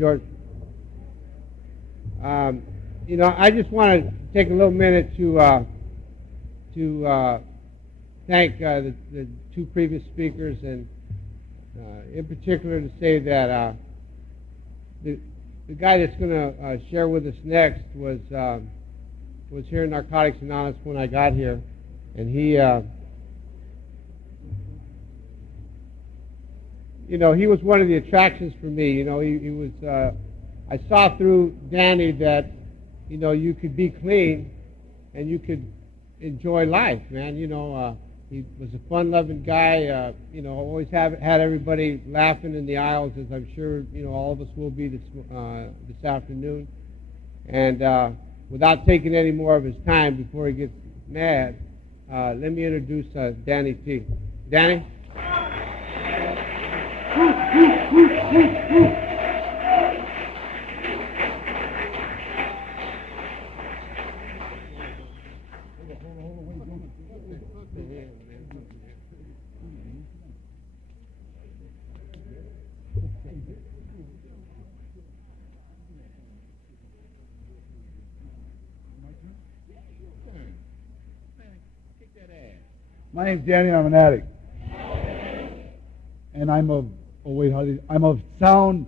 George. I just want to take a little minute to thank the two previous speakers, and in particular to say that the guy that's going to share with us next was here in Narcotics Anonymous when I got here, and he was one of the attractions for me. He was. I saw through Danny that you could be clean and you could enjoy life, man. He was a fun-loving guy. Always had everybody laughing in the aisles, as I'm sure all of us will be this afternoon. And without taking any more of his time before he gets mad, let me introduce Danny T. Danny. My name's Danny. I'm an addict, and I'm of sound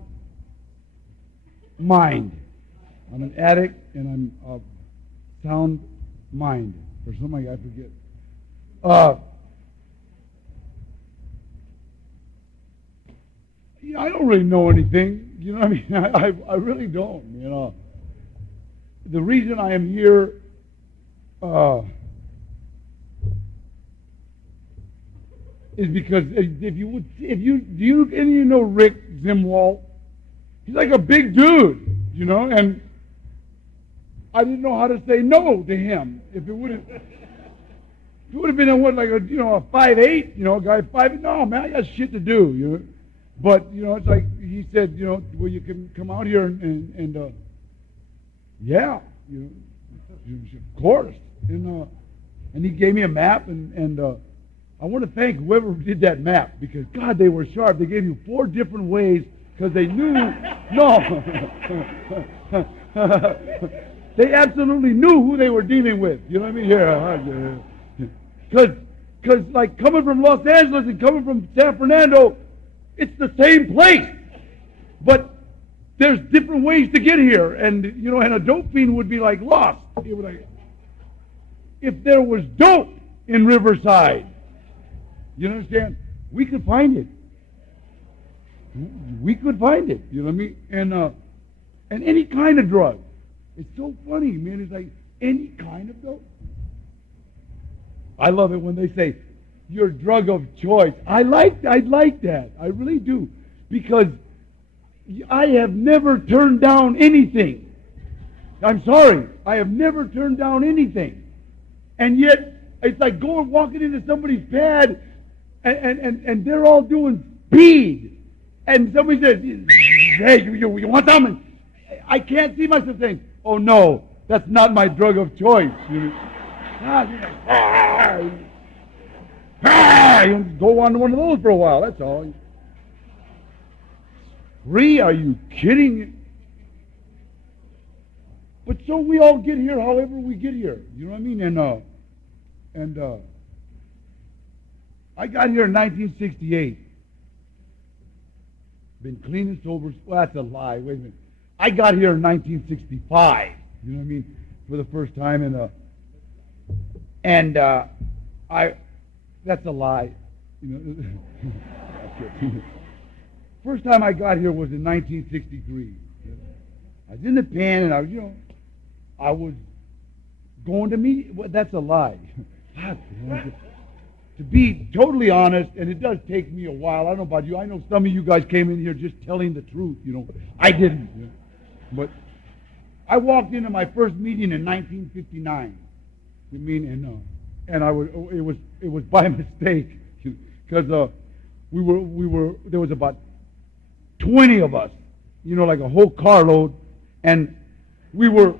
mind. I'm an addict, and I'm of sound mind. Or something I forget. I don't really know anything. You know what I mean? I really don't. The reason I am here. Is because if you know Rick Zimwalt, he's like a big dude, and I didn't know how to say no to him. If it would have been a 5'8", a guy 5'8", no man, I got shit to do, But it's like he said, well, you can come out here and yeah, of course, and he gave me a map and. I want to thank whoever did that map, because, God, they were sharp. They gave you 4 different ways because they knew, no, they absolutely knew who they were dealing with. You know what I mean? Because like coming from Los Angeles and coming from San Fernando, it's the same place. But there's different ways to get here. And, and a dope fiend would be like lost. It would like, if there was dope in Riverside, you understand? We could find it. We could find it. You know what I mean? And any kind of drug. It's so funny, man. It's like any kind of dope. I love it when they say your drug of choice. I like that. I really do, because I have never turned down anything. I'm sorry. I have never turned down anything, and yet it's like walking into somebody's pad. And they're all doing speed. And somebody says, hey, you want something? I can't see myself saying, oh, no, that's not my drug of choice. You go on to one of those for a while, that's all. 3? Are you kidding? But so we all get here however we get here. You know what I mean? And I got here in 1968. Been clean and sober. Well, that's a lie. Wait a minute. I got here in 1965. You know what I mean? For the first time, that's a lie. First time I got here was in 1963. I was in the pen, and I was going to meet. Well, that's a lie. To be totally honest, and it does take me a while. I don't know about you. I know some of you guys came in here just telling the truth. I didn't. But I walked into my first meeting in 1959. You mean, and it was by mistake, because there was about 20 of us, like a whole carload, and we were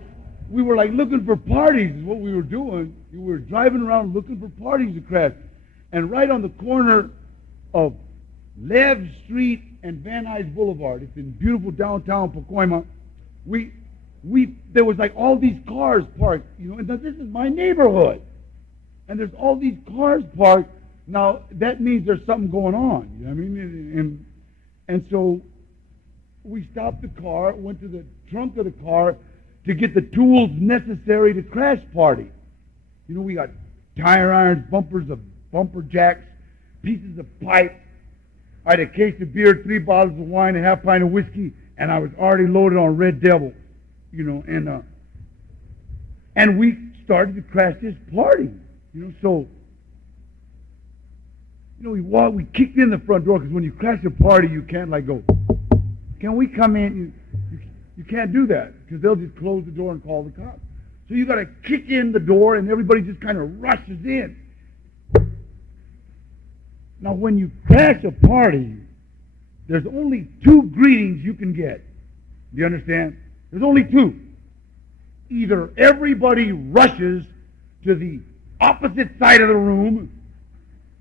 like looking for parties is what we were doing. We were driving around looking for parties to crash. And right on the corner of Lev Street and Van Nuys Boulevard. It's in beautiful downtown Pacoima. There was like all these cars parked, and this is my neighborhood. And there's all these cars parked. Now, that means there's something going on, you know what I mean? And so we stopped the car, went to the trunk of the car to get the tools necessary to crash party. We got tire irons, bumpers of bumper jacks, pieces of pipe. I had a case of beer, 3 bottles of wine, a half pint of whiskey, and I was already loaded on Red Devil, and we started to crash this party, so, we kicked in the front door, because when you crash a party, you can't go, can we come in? You can't do that, because they'll just close the door and call the cops. So you got to kick in the door, and everybody just kind of rushes in. Now, when you crash a party, there's only 2 greetings you can get. Do you understand? There's only 2. Either everybody rushes to the opposite side of the room.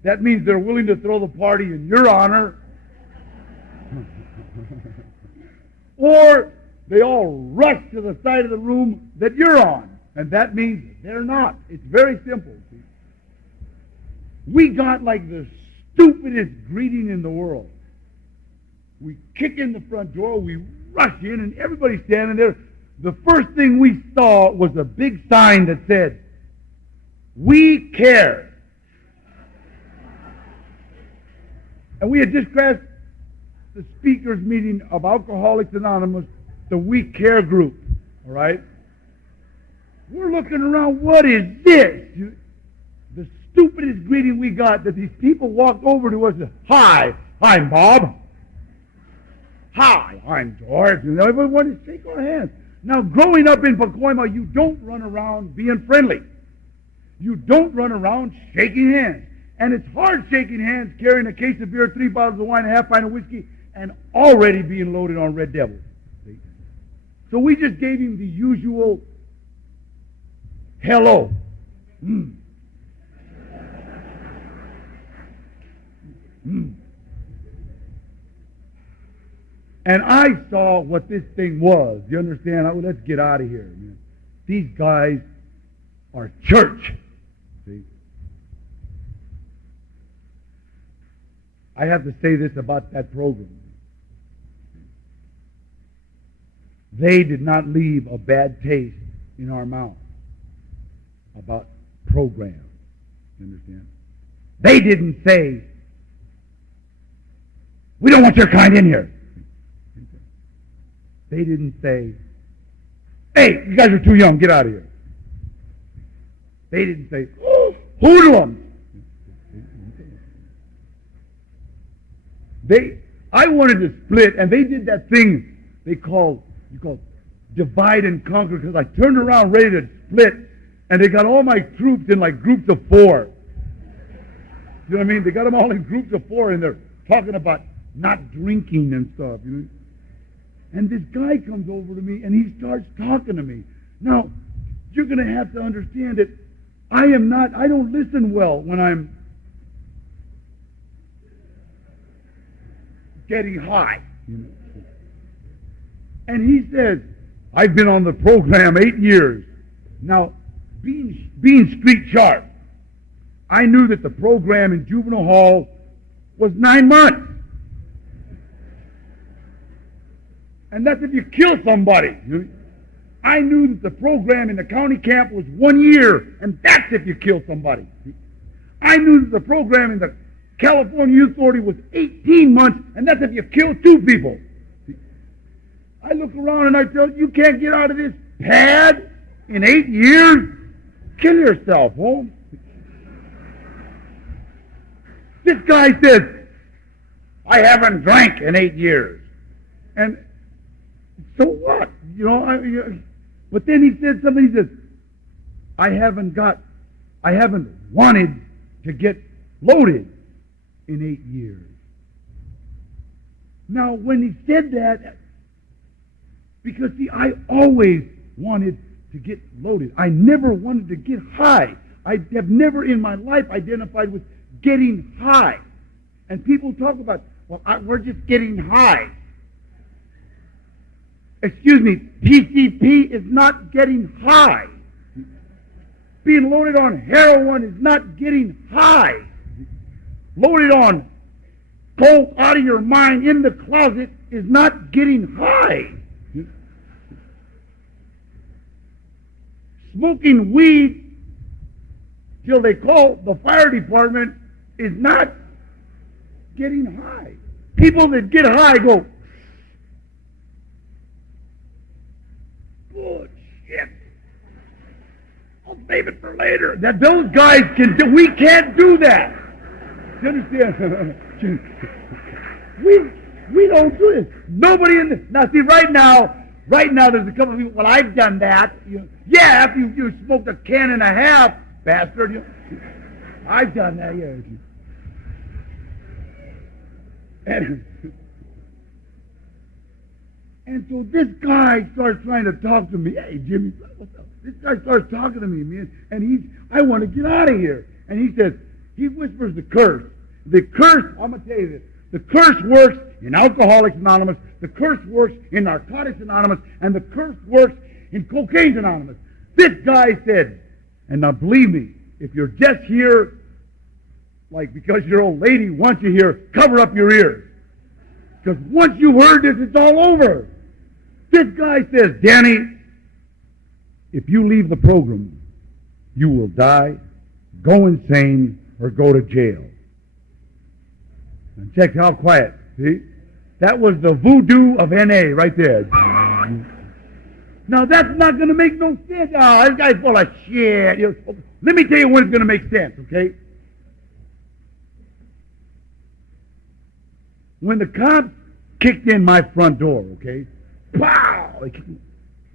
That means they're willing to throw the party in your honor. Or they all rush to the side of the room that you're on. And that means they're not. It's very simple. See? We got like the stupidest greeting in the world. We kick in the front door, we rush in, and everybody's standing there. The first thing we saw was a big sign that said, "We care." And we had just crashed the speakers meeting of Alcoholics Anonymous, the We Care group, all right? We're looking around, what is this? The stupidest greeting we got, that these people walked over to us and said, "Hi, I'm Bob. Hi, I'm George." And everybody wanted to shake our hands. Now, growing up in Pacoima, you don't run around being friendly. You don't run around shaking hands. And it's hard shaking hands carrying a case of beer, 3 bottles of wine, a half pint of whiskey, and already being loaded on Red Devil. See? So we just gave him the usual hello. Mm. Mm. And I saw what this thing was. You understand? Let's get out of here, man. These guys are church. See? I have to say this about that program. They did not leave a bad taste in our mouth about programs. You understand? They didn't say, "We don't want your kind in here." They didn't say, "Hey, you guys are too young, get out of here." They didn't say, "Oh, hoodlums." I wanted to split, and they did that thing you call divide and conquer, because I turned around ready to split, and they got all my troops in like groups of 4. You know what I mean? They got them all in groups of 4, and they're talking about not drinking and stuff, And this guy comes over to me, and he starts talking to me. Now, you're going to have to understand that I don't listen well when I'm getting high. And he says, "I've been on the program 8 years. Now, being street sharp, I knew that the program in juvenile hall was 9 months. And that's if you kill somebody. I knew that the program in the county camp was 1 year, and that's if you kill somebody. I knew that the program in the California Youth Authority was 18 months, and that's if you kill 2 people. I look around and I tell you, you can't get out of this pad in 8 years? Kill yourself, Holmes. This guy says, "I haven't drank in 8 years. And so what? But then he said something, he says, I haven't wanted to get loaded in 8 years. Now, when he said that, because see, I always wanted to get loaded. I never wanted to get high. I have never in my life identified with getting high. And people talk about, Well, we're just getting high. Excuse me, PCP is not getting high. Being loaded on heroin is not getting high. Loaded on coke out of your mind in the closet is not getting high. Smoking weed till they call the fire department is not getting high. People that get high go, good shit. I'll save it for later. That those guys can do. We can't do that. You understand? we don't do this. Nobody in the now. See, right now, there's a couple of people. Well, I've done that. Yeah, after you smoked a can and a half, bastard. I've done that. Yeah. And so this guy starts trying to talk to me. Hey, Jimmy, what's up? This guy starts talking to me, man, and I want to get out of here. And he whispers the curse. The curse, I'm going to tell you this, the curse works in Alcoholics Anonymous, the curse works in Narcotics Anonymous, and the curse works in Cocaine Anonymous. This guy said, and now believe me, if you're just here, like because your old lady wants you here, cover up your ears. Because once you heard this, it's all over. This guy says, Danny, if you leave the program, you will die, go insane, or go to jail. And check how quiet. See? That was the voodoo of N.A. right there. Now, that's not going to make no sense. Oh, this guy's full of shit. Let me tell you when it's going to make sense, okay? When the cops kicked in my front door, okay? Pow!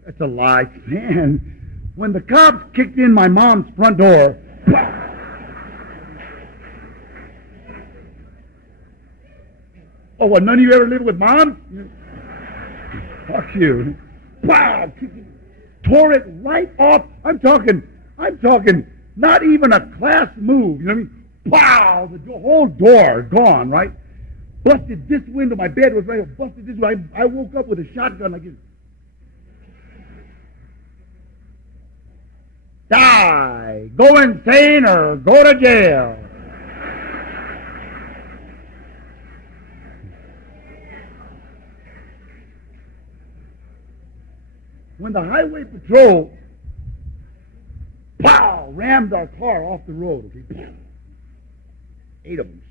That's a lie. Man, when the cops kicked in my mom's front door, pow! Oh, what, none of you ever lived with moms? Fuck you. Pow! Tore it right off. I'm talking, not even a class move. You know what I mean? Pow! The whole door gone, right? Busted this window. My bed was right. Busted this way. I woke up with a shotgun like this. Die. Go insane or go to jail. When the highway patrol, pow, rammed our car off the road, okay? 8 of them.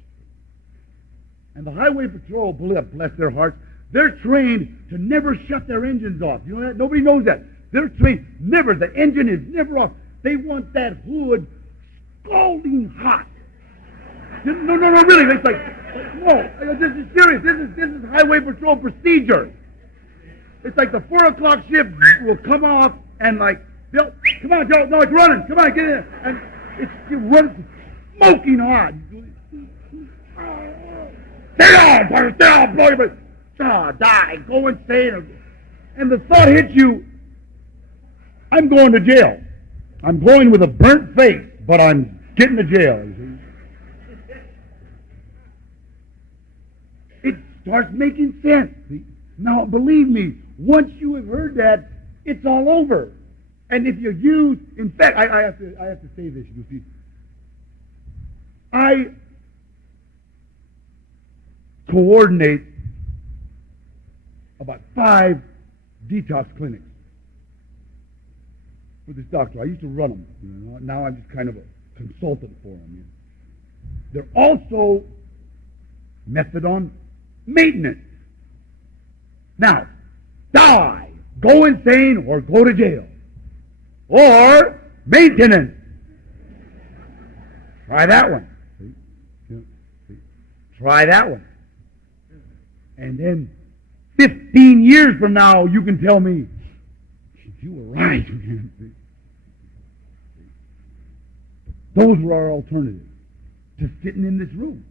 And the highway patrol, bless their hearts, they're trained to never shut their engines off. You know that? Nobody knows that. They're trained, never. The engine is never off. They want that hood scalding hot. No, really. It's like, no, this is serious. This is highway patrol procedure. It's like the 4 o'clock shift will come off and like, they'll, come on, Joe, no, it's running. Come on, get in. And it runs smoking hot. Stay on, blow your brain. Die, go insane. And the thought hits you, I'm going to jail. I'm going with a burnt face, but I'm getting to jail. You see? It starts making sense. See? Now, believe me, once you have heard that, it's all over. And if you use, in fact, I have to say this, you see. I coordinate about 5 detox clinics for this doctor. I used to run them. You know, now I'm just kind of a consultant for them. You know. They're also methadone maintenance. Now, die, go insane, or go to jail. Or maintenance. Try that one. See? Try that one. And then 15 years from now, you can tell me, you were right, man. Those were our alternatives to sitting in this room,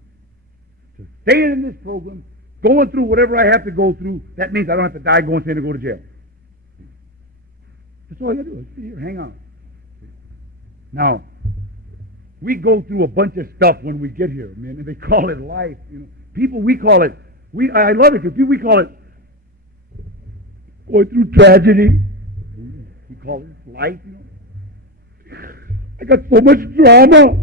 to staying in this program, going through whatever I have to go through. That means I don't have to die, go insane, or go to jail. That's all you got to do. Sit here, hang on. Now, we go through a bunch of stuff when we get here, man, and they call it life. You know, People, we call it, I love it because we call it going through tragedy. We call it life, you know. I got so much drama.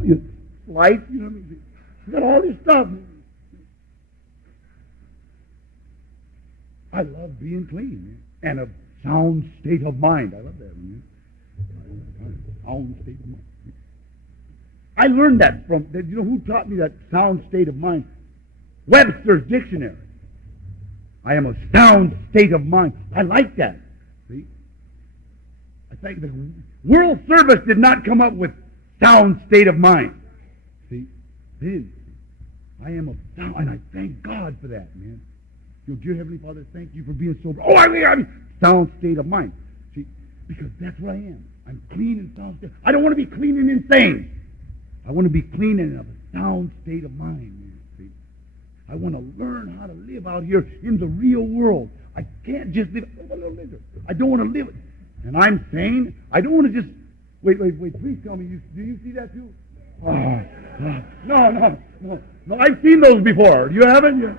Life, you know what I mean? I got all this stuff. I love being clean, man. And a sound state of mind. I love that, man. Sound state of mind. I learned that from, you know who taught me that sound state of mind? Webster's Dictionary. I am a sound state of mind. I like that. See? I think the World Service did not come up with sound state of mind. See? They didn't. I am a sound, and I thank God for that, man. Dear Heavenly Father, thank you for being sober. Oh, I mean, sound state of mind. See? Because that's what I am. I'm clean and sound state. I don't want to be clean and insane. I want to be clean and have a sound state of mind, man. See? I want to learn how to live out here in the real world. I can't just live. I don't want to live it. And I'm saying, I don't want to just, wait, please tell me, do you see that too? No, I've seen those before. You haven't? Yeah.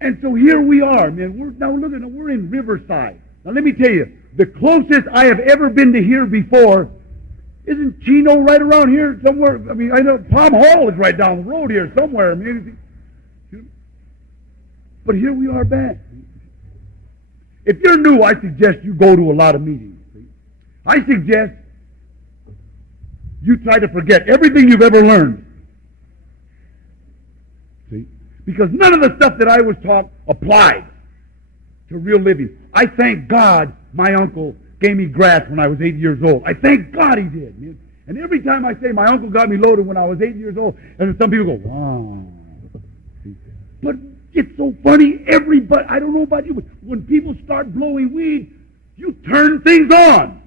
And so here we are, man. We're in Riverside. Now let me tell you, the closest I have ever been to here before, isn't Chino right around here somewhere? I mean, I know Palm Hall is right down the road here somewhere. I mean, but here we are back. If you're new, I suggest you go to a lot of meetings. See? I suggest you try to forget everything you've ever learned. See? Because none of the stuff that I was taught applied to real living. I thank God my uncle gave me grass when I was 8 years old. I thank God he did, man. And every time I say my uncle got me loaded when I was 8 years old, and some people go, wow. But it's so funny, everybody, I don't know about you, but when people start blowing weed, you turn things on.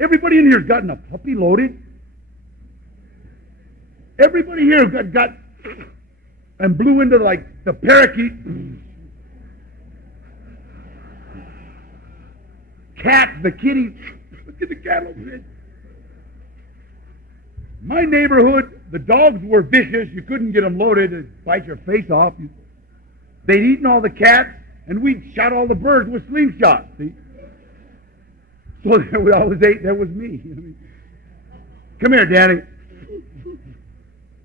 Everybody in here has gotten a puppy loaded. Everybody here got and blew into like the parakeet. Cats, the kitties. Look at the cattle. My neighborhood, the dogs were vicious. You couldn't get them loaded and bite your face off. They'd eaten all the cats, and we'd shot all the birds with slingshots. See? So there I was 8. That was me. Come here, Danny.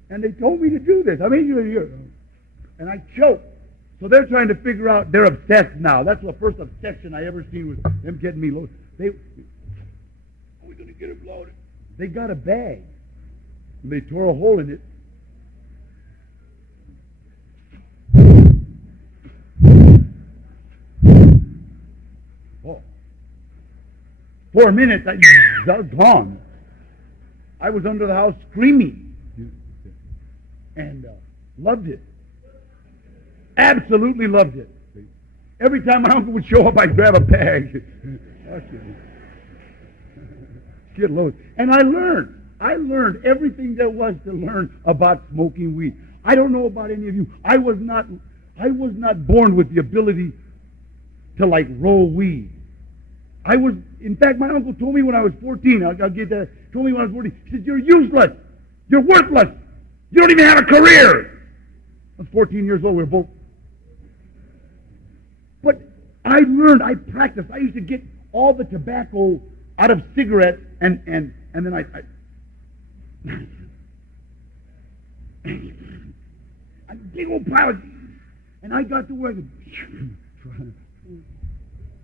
And they told me to do this. I mean, and I choked. So they're trying to figure out, they're obsessed now. That's the first obsession I ever seen was them getting me loaded. Are we going to get them loaded? They got a bag. And they tore a hole in it. Oh. For a minute, I was gone. I was under the house screaming. And loved it. Absolutely loved it. Every time my uncle would show up, I'd grab a bag. Get loaded. And I learned everything there was to learn about smoking weed. I don't know about any of you. I was not born with the ability to like roll weed. In fact, my uncle told me when I was 14, I'll get that, told me when I was 14, he said, you're useless. You're worthless. You don't even have a career. I was 14 years old. We were both. But I learned, I practiced. I used to get all the tobacco out of cigarettes and then I a big old pile of, and I got to where I could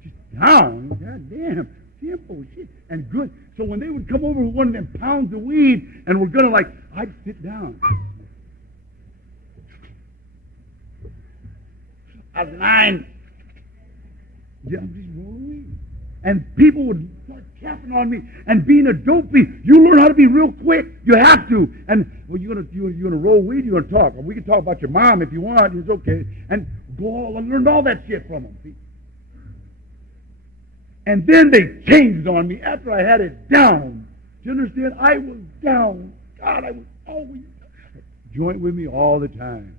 just down. God damn. Simple shit. And good. So when they would come over with one of them pounds of weed and we're going to I'd sit down. I was 9. Yeah, I'm just rolling weed. And people would start tapping on me. And being a dopey, you learn how to be real quick. You have to. And, well, you gonna roll weed, you're going to talk. Or we can talk about your mom if you want. It's okay. And I learned all that shit from them. See? And then they changed on me after I had it down. Do you understand? I was down. God, I was always joint with me all the time.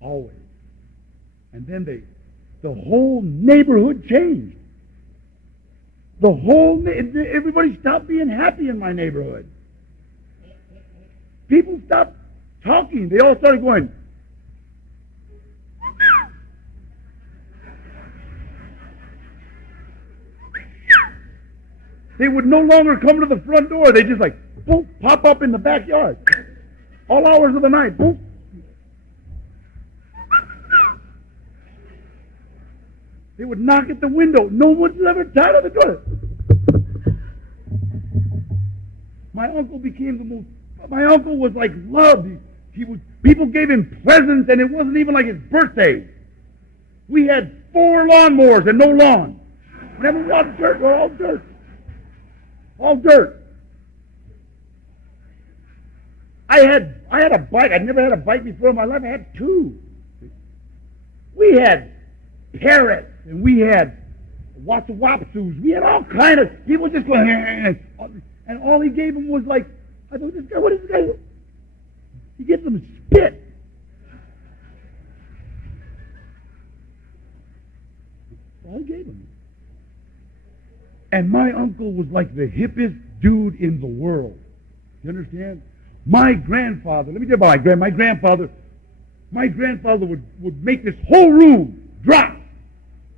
Always. And then the whole neighborhood changed. Everybody stopped being happy in my neighborhood. People stopped talking. They all started going. They would no longer come to the front door. They just like, boom, pop up in the backyard. All hours of the night. Boom. They would knock at the window. No one's ever tired of the door. My uncle became the most. My uncle was like loved. He was. People gave him presents, and it wasn't even like his birthday. We had 4 lawnmowers and no lawn. Never walked dirt. We're all dirt. All dirt. I had a bike. I'd never had a bike before in my life. I had 2. We had parrots, and we had wapsus. We had all kind of people just going, and all he gave them was like, I thought, this guy, what is this guy? He gives them spit. That's all he gave them. And my uncle was like the hippest dude in the world. You understand? My grandfather, let me tell you about my grandfather. My grandfather would make this whole room drop.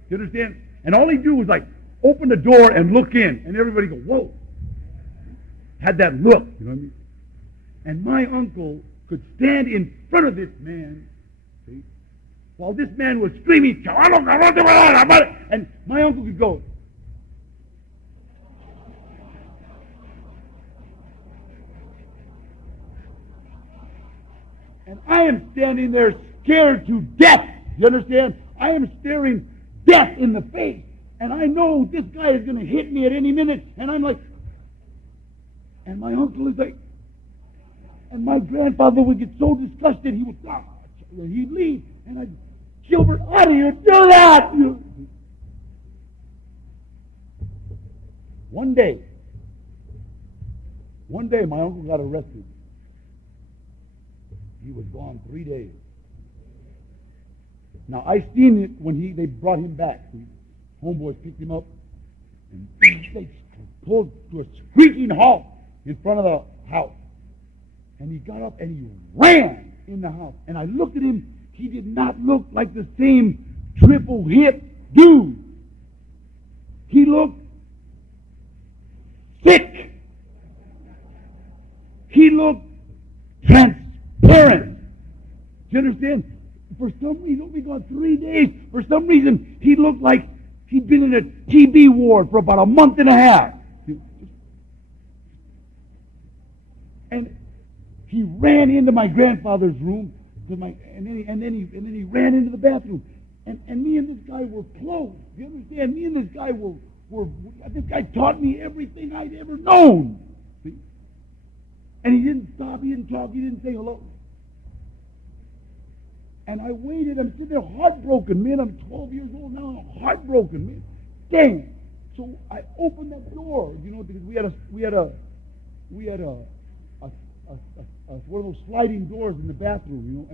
You understand? And all he'd do was like open the door and look in, and everybody go, whoa. Had that look, you know what I mean? And my uncle could stand in front of this man, see, while this man was screaming, and my uncle could go, and I am standing there scared to death. You understand? I am staring death in the face. And I know this guy is going to hit me at any minute. And I'm like, and my uncle is like, and my grandfather would get so disgusted, he would, he'd leave. And I'd, Gilbert, out of here, do that! One day, my uncle got arrested. He was gone 3 days. Now, I seen it when they brought him back. The homeboys picked him up, and they pulled to a squeaking halt in front of the house. And he got up and he ran in the house. And I looked at him. He did not look like the same triple hip dude. He looked sick. He looked transparent. Do you understand? For some reason, only gone 3 days. For some reason, he looked like he'd been in a TB ward for about a month and a half. And he ran into my grandfather's room, and then he ran into the bathroom. And me and this guy were close. You understand? Me and this guy were this guy taught me everything I'd ever known. See? And he didn't stop, he didn't talk, he didn't say hello. And I waited. I'm sitting there heartbroken, man. I'm 12 years old now. I'm heartbroken, man. Dang. So I opened that door, because we had a one of those sliding doors in the bathroom,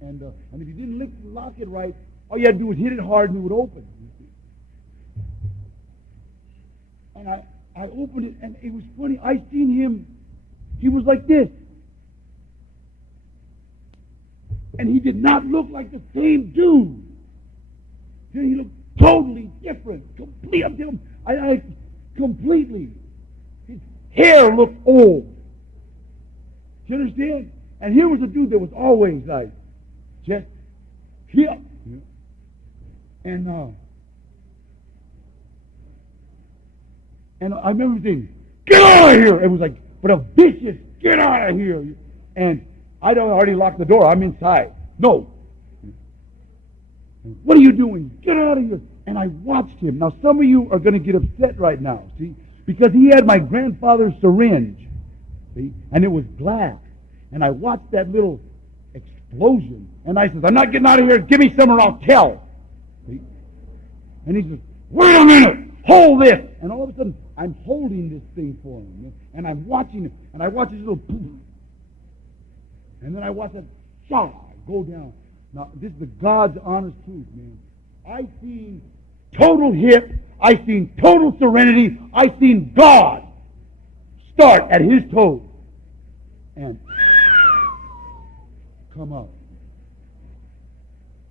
and if you didn't lock it right, all you had to do was hit it hard and it would open. And I opened it, and it was funny. I seen him. He was like this. And he did not look like the same dude. He looked totally different. Completely. His hair looked old. Do you understand? And here was a dude that was always like, just here. And I remember saying, get out of here! It was like, but a vicious, get out of here! And I don't already locked the door. I'm inside. No. What are you doing? Get out of here. And I watched him. Now, some of you are going to get upset right now, see? Because he had my grandfather's syringe, see? And it was glass. And I watched that little explosion. And I said, I'm not getting out of here. Give me some or I'll tell. See? And he says, wait a minute. Hold this. And all of a sudden, I'm holding this thing for him. And I'm watching it. And I watch his little poof. And then I watch that shot go down. Now, this is the God's honest truth, man. I seen total hip. I seen total serenity. I seen God start at his toes. And come up.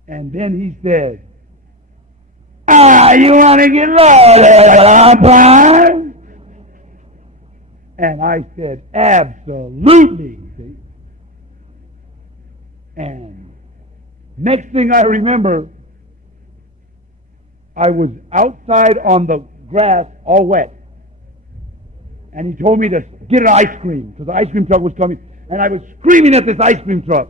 And then he said, you want to get loaded? And I said, absolutely. See? And next thing I remember, I was outside on the grass, all wet. And he told me to get an ice cream, because the ice cream truck was coming. And I was screaming at this ice cream truck.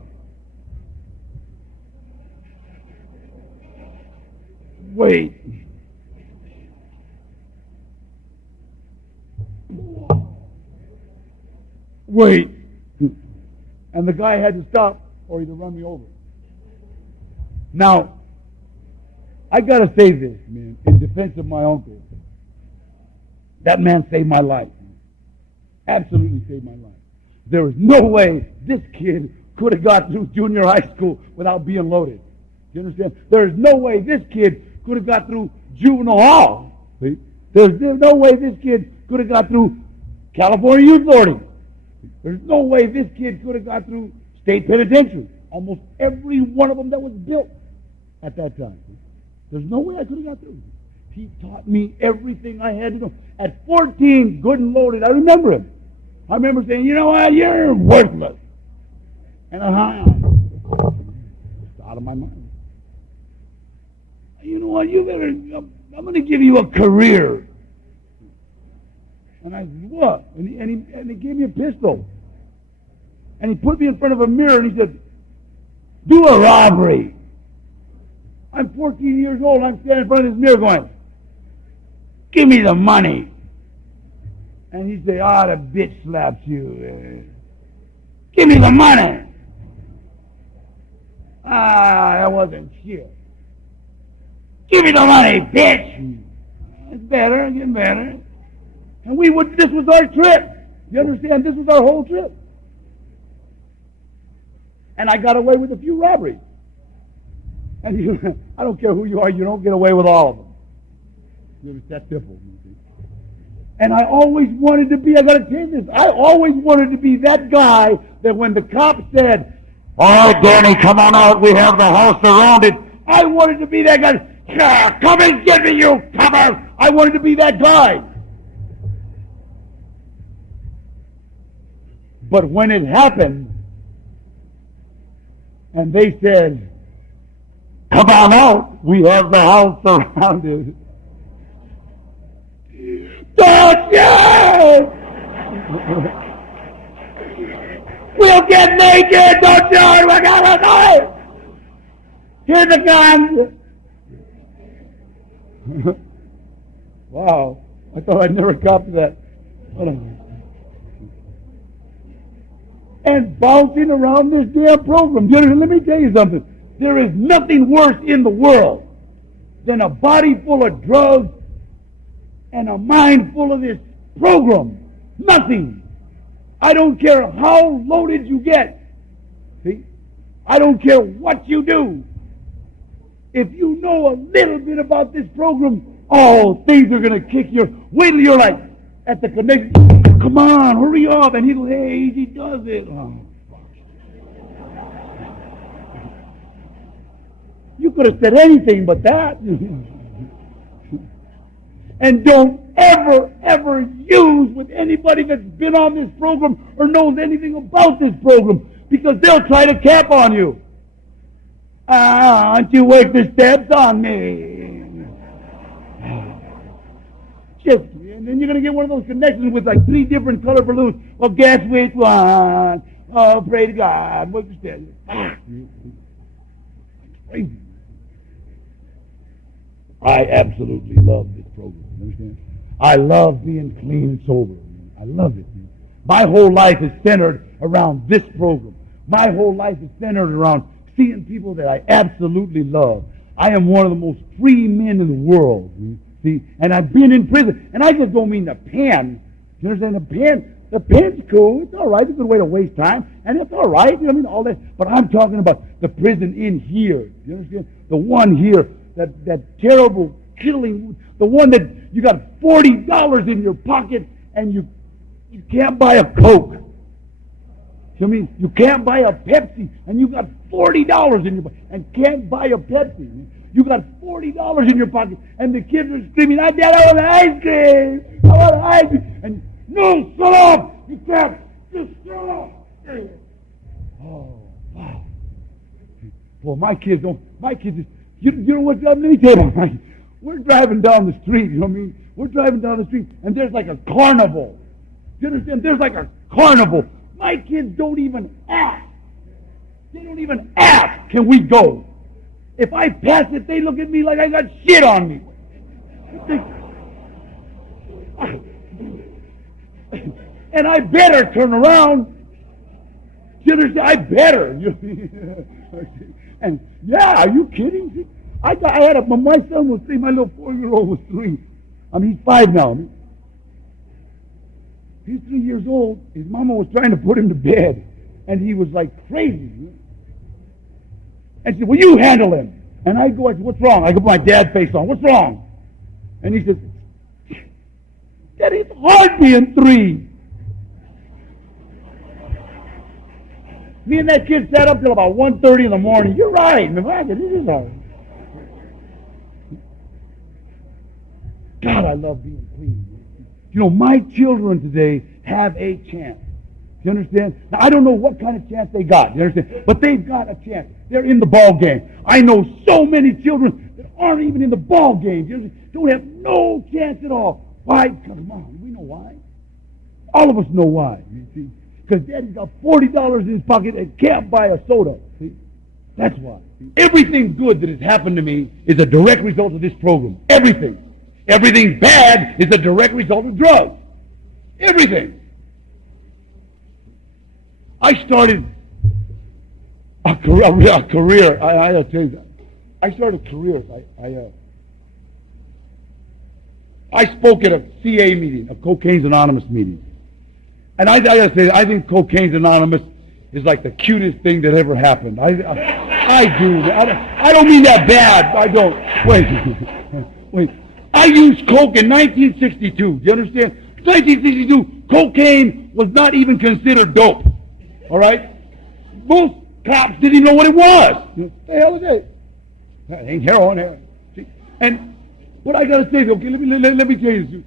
Wait. Wait. And the guy had to stop or he'd run me over. Now, I got to say this, man, in defense of my uncle. That man saved my life. Absolutely saved my life. There is no way this kid could have got through junior high school without being loaded. You understand? There is no way this kid could have got through juvenile hall. See? There's no way this kid could have got through California Youth Authority. There's no way this kid could have got through state penitentiary. Almost every one of them that was built at that time. There's no way I could have got through. He taught me everything I had to know. At 14, good and loaded, I remember him. I remember saying, you know what, you're worthless. And it's out of my mind. You know what, I'm going to give you a career. And I said, what? And he gave me a pistol. And he put me in front of a mirror and he said, do a robbery. I'm 14 years old. I'm standing in front of this mirror going, give me the money. And he'd say, the bitch slaps you. Give me the money. That wasn't shit. Give me the money, bitch. It's better, getting better. And this was our trip. You understand? This was our whole trip. And I got away with a few robberies. And I don't care who you are, you don't get away with all of them. It's that simple. And I always wanted to be, I got to tell you this, I always wanted to be that guy that when the cop said, all right, Danny, come on out, we have the house surrounded. I wanted to be that guy. Come and get me, you cover. I wanted to be that guy. But when it happened, and they said, come on out, we have the house surrounded. Don't you! We'll get naked, don't you? We're gonna die! Here the guns! Wow, I thought I'd never cop to that. And bouncing around this damn program. Let me tell you something. There is nothing worse in the world than a body full of drugs and a mind full of this program. Nothing. I don't care how loaded you get. See? I don't care what you do. If you know a little bit about this program, things are going to kick your... Wait till you're like, at the connection, come on, hurry up. And he'll, hey, he does it. You could have said anything but that. And don't ever use with anybody that's been on this program or knows anything about this program, because they'll try to cap on you. Don't you work the steps on me. And then you're going to get one of those connections with like 3 different color balloons. Well, guess which one? Oh, pray to God. Work the steps. Crazy. I absolutely love this program. Understand? I love being clean and sober. I love it. My whole life is centered around this program. My whole life is centered around seeing people that I absolutely love. I am one of the most free men in the world. See, and I've been in prison, and I just don't mean the pen. You understand? The pen's cool. It's all right. It's a good way to waste time, and it's all right. You know what I mean? All that. But I'm talking about the prison in here. You understand? The one here. That terrible killing, the one that you got $40 in your pocket and you can't buy a Coke. So, I mean, you can't buy a Pepsi, and you got $40 in your pocket, and can't buy a Pepsi. You got $40 in your pocket, and the kids are screaming, "I want ice cream! I want ice cream!" And no, shut up! You can't! Just shut up! Oh, wow. Well, my kids, you know what, let me tell you, we're driving down the street, you know what I mean? We're driving down the street, and there's like a carnival. Do you understand? There's like a carnival. My kids don't even ask. They don't even ask, can we go? If I pass it, they look at me like I got shit on me. And I better turn around. Do you understand? I better. And yeah, are you kidding? My son was 3, my little 4-year-old was 3. I mean, he's 5 now. He's 3 years old. His mama was trying to put him to bed, and he was like crazy. And she said, "Will you handle him?" And I said, "What's wrong?" I go, my dad face on. "What's wrong?" And he said, "Daddy, it's hard being 3. Me and that kid sat up till about 1:30 in the morning. You're right. It is hard. God, I love being clean. You know, my children today have a chance. You understand? Now, I don't know what kind of chance they got. You understand? But they've got a chance. They're in the ball game. I know so many children that aren't even in the ball game. You understand? Don't have no chance at all. Why? Because, Mom, we know why. All of us know why. You see? Because Daddy's got $40 in his pocket and can't buy a soda. See? That's why. Everything good that has happened to me is a direct result of this program. Everything. Everything bad is a direct result of drugs. Everything. I started a career. I'll tell you that. I started a career. I spoke at a CA meeting, a Cocaine's Anonymous meeting. And I gotta say, I think Cocaine's Anonymous is like the cutest thing that ever happened. I do. I don't mean that bad. I don't. Wait. I used coke in 1962. Do you understand? 1962, cocaine was not even considered dope. All right? Most cops didn't even know what it was. What the hell is it? That ain't heroin. See? But I gotta say, okay, let me tell you this.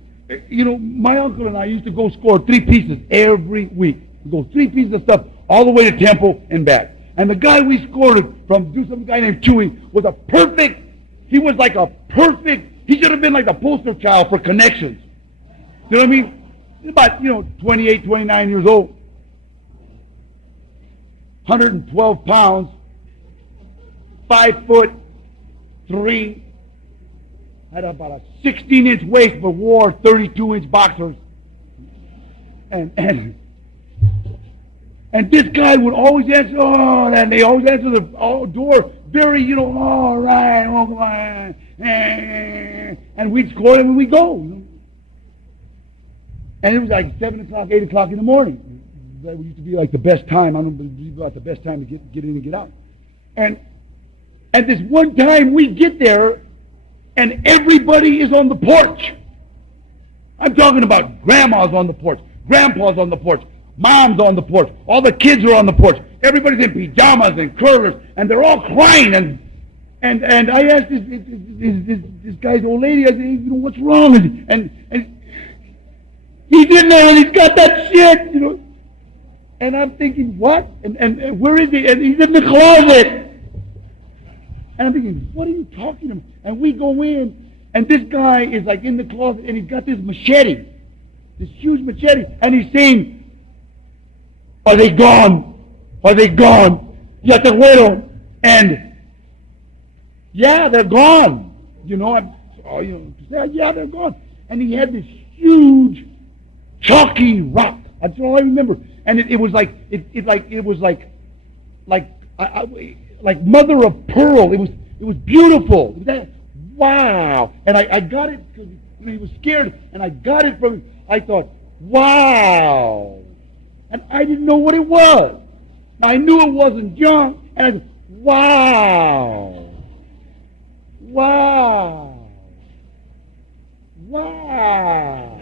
You know, my uncle and I used to go score 3 pieces every week. We go 3 pieces of stuff all the way to Temple and back. And the guy we scored it from, some guy named Chewy, was a perfect. He was like a perfect. He should have been like the poster child for connections. You know what I mean? He's about, 28, 29 years old. 112 pounds. 5'3". Had about a 16-inch waist, but wore 32-inch boxers. And this guy would always answer, and they always answer the door very, all right, and we'd score and we'd go. And it was like 7 o'clock, 8 o'clock in the morning. That used to be like the best time. I don't believe about the best time to get in and get out. And this one time we get there, and everybody is on the porch. I'm talking about grandma's on the porch, grandpa's on the porch, mom's on the porch, all the kids are on the porch. Everybody's in pajamas and curlers, and they're all crying. And I asked this guy's old lady, I said, what's wrong? And he's in there and he's got that shit, And I'm thinking, what? And where is he? And he's in the closet. And I'm thinking, what are you talking about? And we go in, and this guy is like in the closet, and he's got this machete, this huge machete, and he's saying, "Are they gone? Are they gone? Ya te fueron." And yeah, they're gone. Yeah, they're gone. And he had this huge chalky rock. That's all I remember. And it was like mother of pearl. It was beautiful. Wow. And I got it because he was scared, and I got it from him. I thought, wow. And I didn't know what it was. I knew it wasn't junk, and I said, wow. Wow. Wow.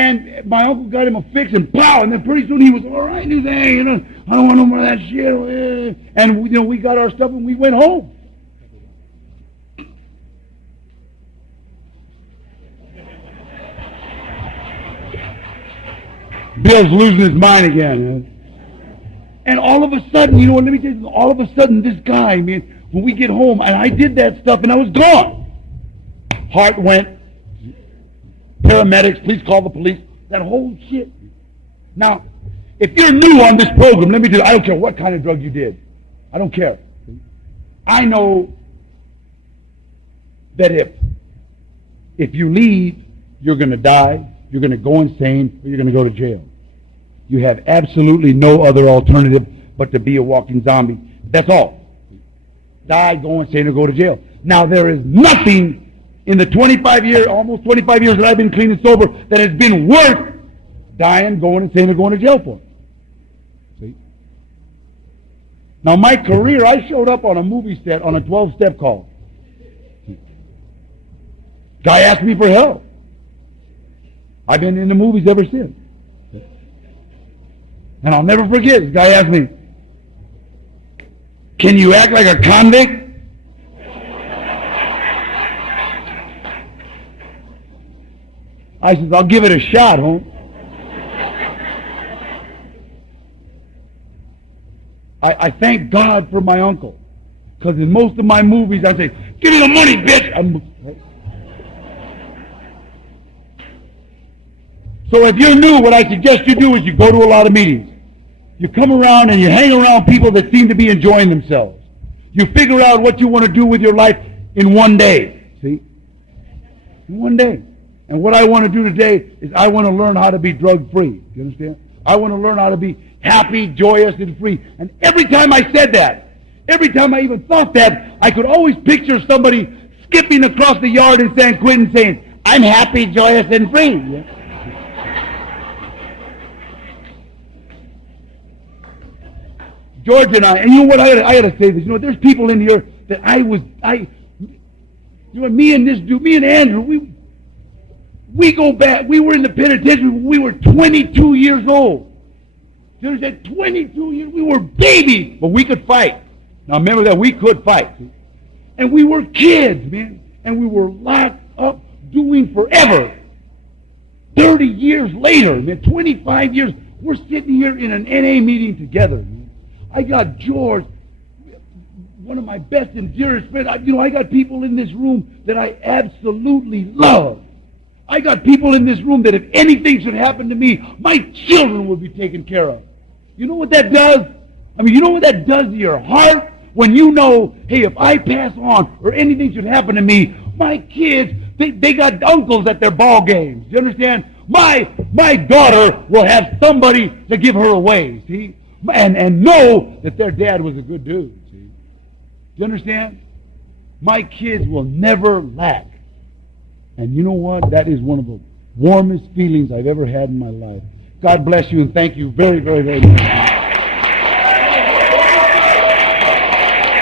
And my uncle got him a fix and pow, and then pretty soon he was all right. And he was, hey, you know, I don't want no more of that shit. And, you know, we got our stuff and we went home. Bill's losing his mind again. Man. And all of a sudden, you know what, let me tell you, all of a sudden this guy, man, when we get home, and I did that stuff and I was gone. Heart went, paramedics, please call the police, that whole shit. Now, if you're new on this program, let me tell you, I don't care what kind of drug you did. I don't care. I know that if you leave, you're going to die, you're going to go insane, or you're going to go to jail. You have absolutely no other alternative but to be a walking zombie. That's all. Die, go insane, or go to jail. Now, there is nothing in the 25 years, almost 25 years that I've been clean and sober that has been worth dying, going insane, or going to jail for. See? Now, my career, I showed up on a movie set on a 12-step call. Guy asked me for help. I've been in the movies ever since. And I'll never forget, this guy asked me, can you act like a convict? I said, I'll give it a shot, huh? I thank God for my uncle. Because in most of my movies, I say, give me the money, bitch! So if you're new, what I suggest you do is you go to a lot of meetings. You come around and you hang around people that seem to be enjoying themselves. You figure out what you want to do with your life in one day. See? In one day. And what I want to do today is I want to learn how to be drug-free. You understand? I want to learn how to be happy, joyous, and free. And every time I said that, every time I even thought that, I could always picture somebody skipping across the yard in San Quentin saying, I'm happy, joyous, and free. Yeah? George and you know what, I gotta say this, you know, there's people in here that you know, me and Andrew, we go back, we were in the penitentiary when we were 22 years old. There's that 22 years, we were babies, but we could fight. Now remember that, we could fight. See? And we were kids, man, and we were locked up doing forever. 30 years later, man, 25 years, we're sitting here in an NA meeting together, man. I got George, one of my best and dearest friends. You know, I got people in this room that I absolutely love. I got people in this room that if anything should happen to me, my children will be taken care of. You know what that does? I mean, you know what that does to your heart? When you know, hey, if I pass on or anything should happen to me, my kids, they got uncles at their ball games. You understand? My daughter will have somebody to give her away, see? And know that their dad was a good dude, see? Do you understand? My kids will never lack. And you know what? That is one of the warmest feelings I've ever had in my life. God bless you and thank you very, very, very much.